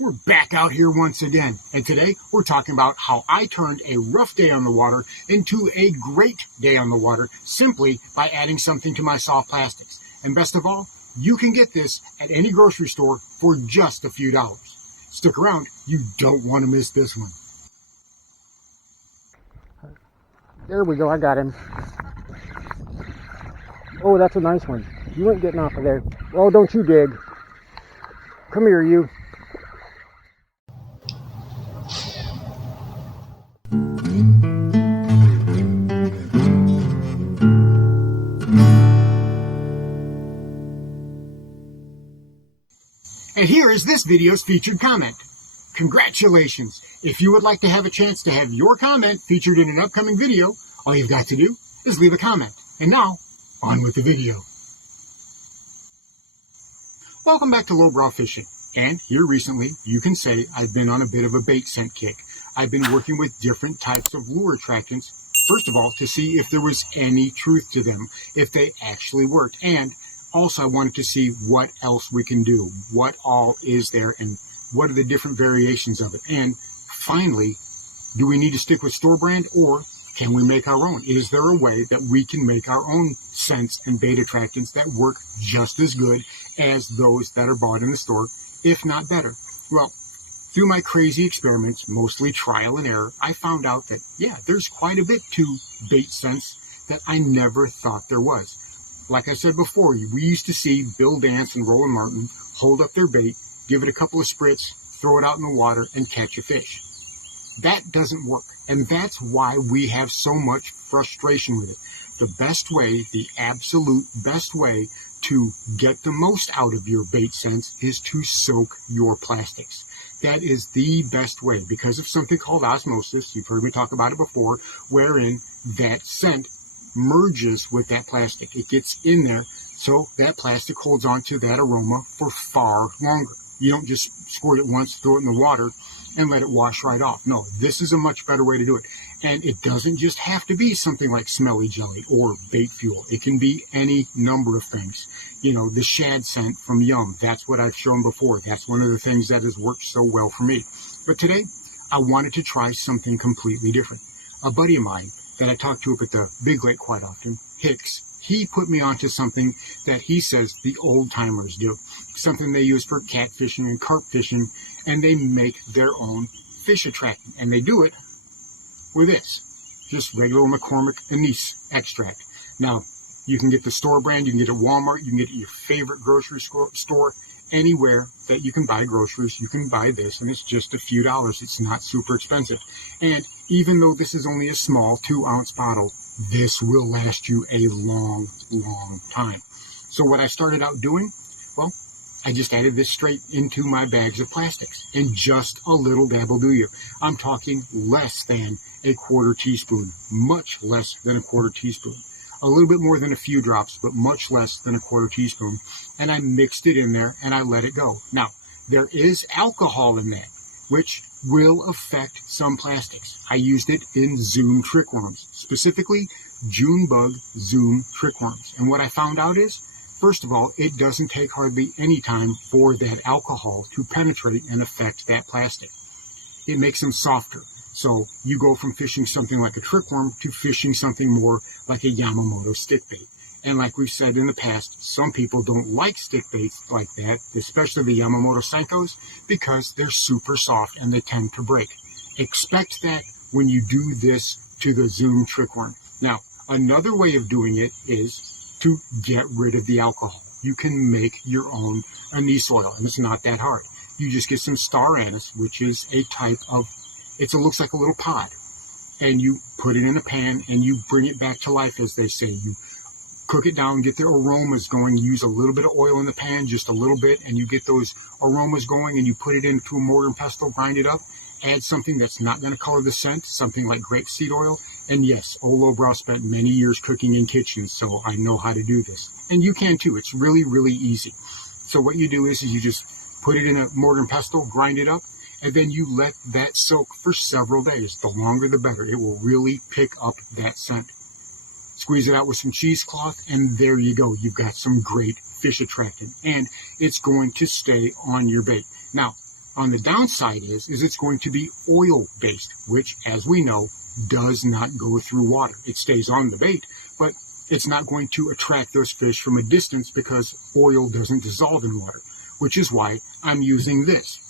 We're back out here once again, and today we're talking about how I turned a rough day on the water into a great day on the water simply by adding something to my soft plastics. And best of all, you can get this at any grocery store for just a few dollars. Stick around, you don't want to miss this one. There we go, I got him. Oh, that's a nice one. You ain't getting off of there. Oh, don't you dig. Come here, you. And here is this video's featured comment. Congratulations! If you would like to have a chance to have your comment featured in an upcoming video, all you've got to do is leave a comment. And now, on with the video. Welcome back to Lowbrow Fishing. And here recently, you can say I've been on a bit of a bait scent kick. I've been working with different types of lure attractants, first of all, to see if there was any truth to them, if they actually worked. And also, I wanted to see what else we can do. What all is there and what are the different variations of it? And finally, do we need to stick with store brand or can we make our own? Is there a way that we can make our own scents and bait attractants that work just as good as those that are bought in the store, if not better? Well, through my crazy experiments, mostly trial and error, I found out that, yeah, there's quite a bit to bait scents that I never thought there was. Like I said before, we used to see Bill Dance and Roland Martin hold up their bait, give it a couple of spritz, throw it out in the water, and catch a fish. That doesn't work, and that's why we have so much frustration with it. The best way, the absolute best way to get the most out of your bait scents is to soak your plastics. That is the best way because of something called osmosis. You've heard me talk about it before, wherein that scent merges with that plastic. It gets in there, so that plastic holds on to that aroma for far longer. You don't just squirt it once, throw it in the water, and let it wash right off. No, this is a much better way to do it. And it doesn't just have to be something like smelly jelly or bait fuel. It can be any number of things. You know, the shad scent from Yum, that's what I've shown before. That's one of the things that has worked so well for me. But today, I wanted to try something completely different. A buddy of mine that I talk to up at the Big Lake quite often, Hicks, he put me onto something that he says the old timers do. Something they use for catfishing and carp fishing, and they make their own fish attractant. And they do it with this, just regular McCormick anise extract. Now, you can get the store brand, you can get it at Walmart, you can get it at your favorite grocery store, anywhere that you can buy groceries, you can buy this, and it's just a few dollars. It's not super expensive. And even though this is only a small 2-ounce bottle, this will last you a long, long time. So what I started out doing, well, I just added this straight into my bags of plastics, and just a little dab will do you. I'm talking less than a quarter teaspoon, much less than a quarter teaspoon. A little bit more than a few drops, but much less than a quarter teaspoon. And I mixed it in there and I let it go. Now, there is alcohol in that, which will affect some plastics. I used it in Zoom trickworms, specifically Junebug Zoom trickworms. And what I found out is, first of all, it doesn't take hardly any time for that alcohol to penetrate and affect that plastic. It makes them softer. So you go from fishing something like a trickworm to fishing something more like a Yamamoto stick bait. And like we've said in the past, some people don't like stick baits like that, especially the Yamamoto Senkos, because they're super soft and they tend to break. Expect that when you do this to the Zoom trickworm. Now, another way of doing it is to get rid of the alcohol. You can make your own anise oil, and it's not that hard. You just get some star anise, which is a type of, it looks like a little pod, and you put it in a pan and you bring it back to life, as they say. You cook it down, get the aromas going, use a little bit of oil in the pan, just a little bit, and you get those aromas going, and you put it into a mortar and pestle, grind it up, add something that's not going to color the scent, something like grapeseed oil. And yes, Old Lowbrow spent many years cooking in kitchens, so I know how to do this. And you can too. It's really, really easy. So what you do is you just put it in a mortar and pestle, grind it up, and then you let that soak for several days. The longer the better. It will really pick up that scent. Squeeze it out with some cheesecloth, and there you go. You've got some great fish attractant, and it's going to stay on your bait. Now, On the downside is it's going to be oil-based, which, as we know, does not go through water. It stays on the bait, but it's not going to attract those fish from a distance because oil doesn't dissolve in water, which is why I'm using this.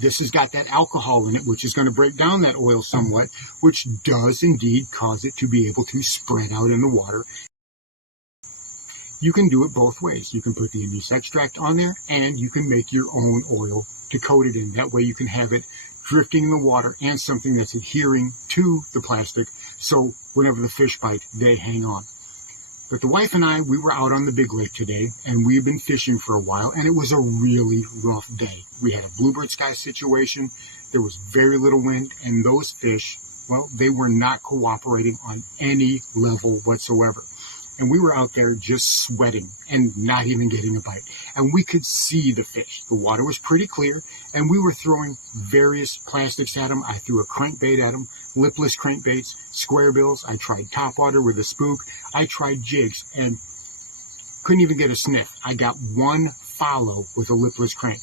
This has got that alcohol in it, which is going to break down that oil somewhat, which does indeed cause it to be able to spread out in the water. You can do it both ways. You can put the anise extract on there, and you can make your own oil to coat it in. That way you can have it drifting in the water and something that's adhering to the plastic, so whenever the fish bite, they hang on. But the wife and I, we were out on the big lake today, and we've been fishing for a while, and it was a really rough day. We had a bluebird sky situation, there was very little wind, and those fish, well, they were not cooperating on any level whatsoever. And we were out there just sweating and not even getting a bite. And we could see the fish. The water was pretty clear, and we were throwing various plastics at them. I threw a crankbait at them, lipless crankbaits, square bills. I tried topwater with a spook. I tried jigs and couldn't even get a sniff. I got one follow with a lipless crank.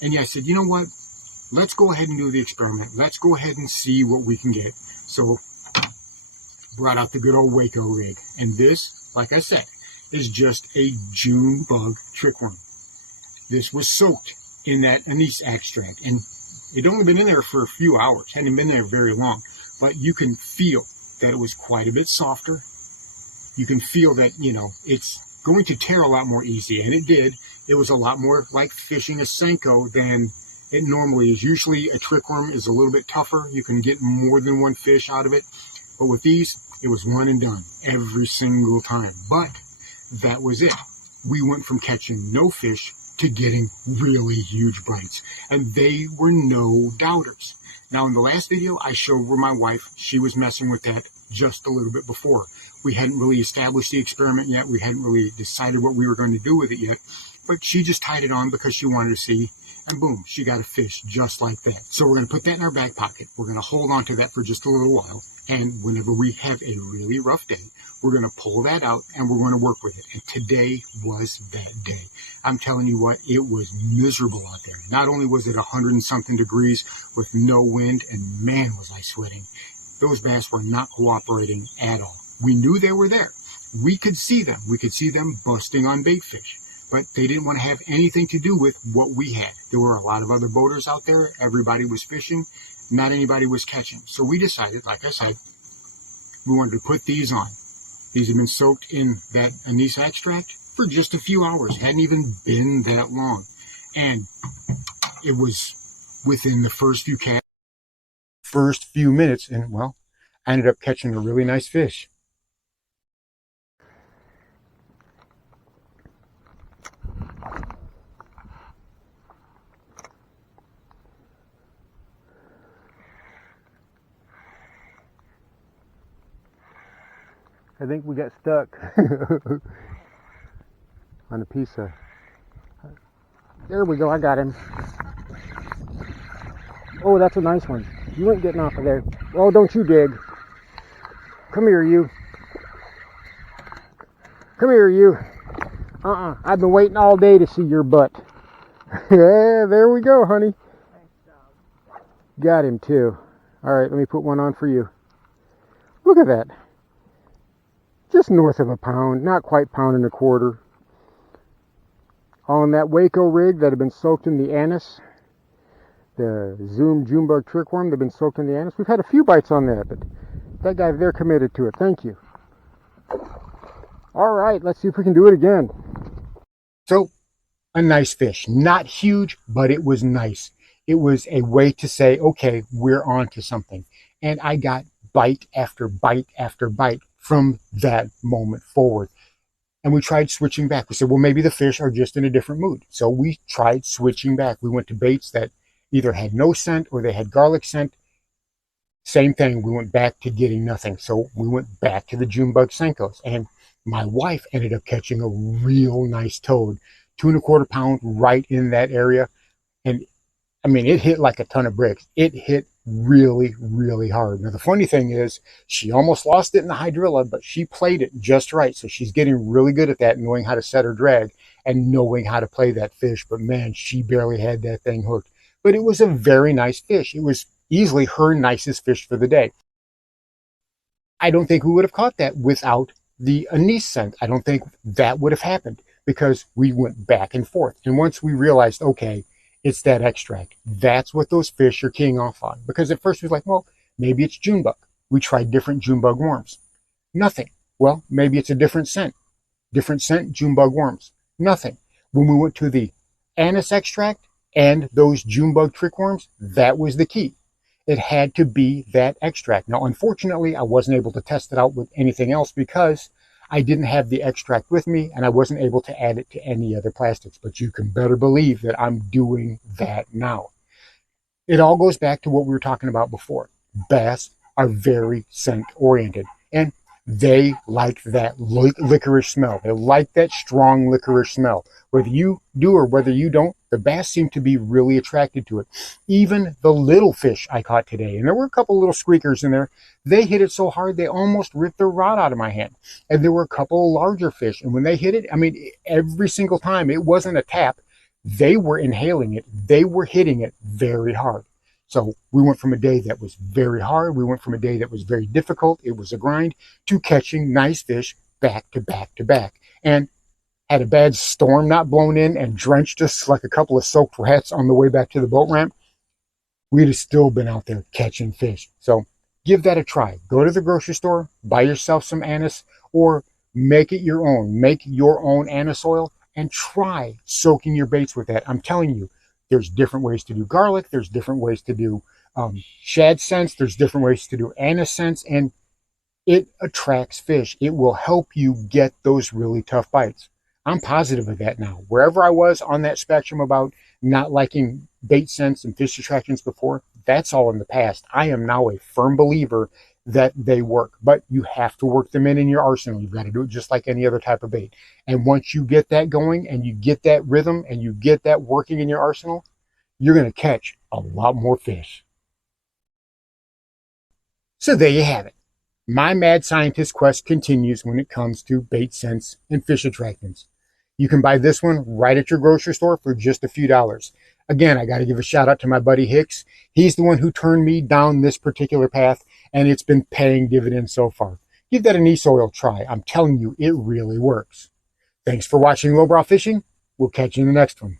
And yeah, I said, you know what? Let's go ahead and do the experiment. Let's go ahead and see what we can get. So brought out the good old Waco rig. And this, like I said, is just a June bug trickworm. This was soaked in that anise extract. And it'd only been in there for a few hours. Hadn't been there very long. But you can feel that it was quite a bit softer. You can feel that, you know, it's going to tear a lot more easy. And it did. It was a lot more like fishing a Senko than it normally is. Usually a trickworm is a little bit tougher. You can get more than one fish out of it. But with these, it was one and done every single time. But that was it. We went from catching no fish to getting really huge bites. And they were no doubters. Now, in the last video, I showed where my wife, she was messing with that just a little bit before. We hadn't really established the experiment yet. We hadn't really decided what we were going to do with it yet. But she just tied it on because she wanted to see. And boom, she got a fish just like that. So we're going to put that in our back pocket. We're going to hold on to that for just a little while. And whenever we have a really rough day, we're going to pull that out and we're going to work with it. And today was that day. I'm telling you what, it was miserable out there. Not only was it 100 and something degrees with no wind, and man, was I sweating. Those bass were not cooperating at all. We knew they were there. We could see them. We could see them busting on bait fish. But they didn't want to have anything to do with what we had. There were a lot of other boaters out there. Everybody was fishing. Not anybody was catching. So we decided, like I said, we wanted to put these on. These have been soaked in that anise extract for just a few hours. Hadn't even been that long. And it was within the first few minutes, and well, I ended up catching a really nice fish. I think we got stuck on a piece of... There we go, I got him. Oh, that's a nice one. You ain't getting off of there. Oh, don't you dig. Come here, you. Come here, you. I've been waiting all day to see your butt. Yeah, there we go, honey. Got him, too. All right, let me put one on for you. Look at that. Just north of a pound, not quite pound and a quarter. On that Waco rig that had been soaked in the anise, the Zoom June bug trickworm, they've been soaked in the anise. We've had a few bites on that, but that guy, they're committed to it. Thank you. All right, let's see if we can do it again. So, a nice fish. Not huge, but it was nice. It was a way to say, okay, we're on to something. And I got bite after bite after bite from that moment forward. And we tried switching back. We said, well, maybe the fish are just in a different mood. So we tried switching back. We went to baits that either had no scent or they had garlic scent. Same thing. We went back to getting nothing. So we went back to the June bug Senkos. And my wife ended up catching a real nice toad. 2 1/4 pound right in that area. And I mean, it hit like a ton of bricks. It hit really, really hard. Now, the funny thing is, she almost lost it in the hydrilla, but she played it just right. So she's getting really good at that, knowing how to set her drag and knowing how to play that fish. But man, she barely had that thing hooked. but it was a very nice fish. It was easily her nicest fish for the day. I don't think we would have caught that without the anise scent. I don't think that would have happened because we went back and forth. And once we realized, okay, it's that extract, that's what those fish are keying off on. Because at first we was like, well, maybe it's June bug. We tried different June bug worms. Nothing. Well, maybe it's a different scent. Different scent, June bug worms. Nothing. When we went to the anise extract and those June bug trickworms, that was the key. It had to be that extract. Now, unfortunately, I wasn't able to test it out with anything else because I didn't have the extract with me and I wasn't able to add it to any other plastics. But you can better believe that I'm doing that now. It all goes back to what we were talking about before. Bass are very scent oriented and they like that licorice smell. They like that strong licorice smell. Whether you do or whether you don't, the bass seem to be really attracted to it. Even the little fish I caught today, and there were a couple little squeakers in there, they hit it so hard they almost ripped the rod out of my hand. And there were a couple of larger fish, and when they hit it, I mean, every single time, it wasn't a tap. They were inhaling it. They were hitting it very hard. So we went from a day that was very hard, we went from a day that was very difficult, it was a grind, to catching nice fish back to back to back. And had a bad storm not blown in and drenched us like a couple of soaked rats on the way back to the boat ramp, we'd have still been out there catching fish. So give that a try. Go to the grocery store, buy yourself some anise, or make it your own. Make your own anise oil and try soaking your baits with that. I'm telling you, there's different ways to do garlic. There's different ways to do shad scents. There's different ways to do anise scents, and it attracts fish. It will help you get those really tough bites. I'm positive of that now. Wherever I was on that spectrum about not liking bait scents and fish attractions before, that's all in the past. I am now a firm believer that they work, but you have to work them in your arsenal. You've got to do it just like any other type of bait. And once you get that going and you get that rhythm and you get that working in your arsenal, you're going to catch a lot more fish. So there you have it. My mad scientist quest continues when it comes to bait scents and fish attractants. You can buy this one right at your grocery store for just a few dollars. Again, I got to give a shout out to my buddy Hicks. He's the one who turned me down this particular path, and it's been paying dividends so far. Give that anise oil try. I'm telling you, it really works. Thanks for watching Lowbrow Fishing. We'll catch you in the next one.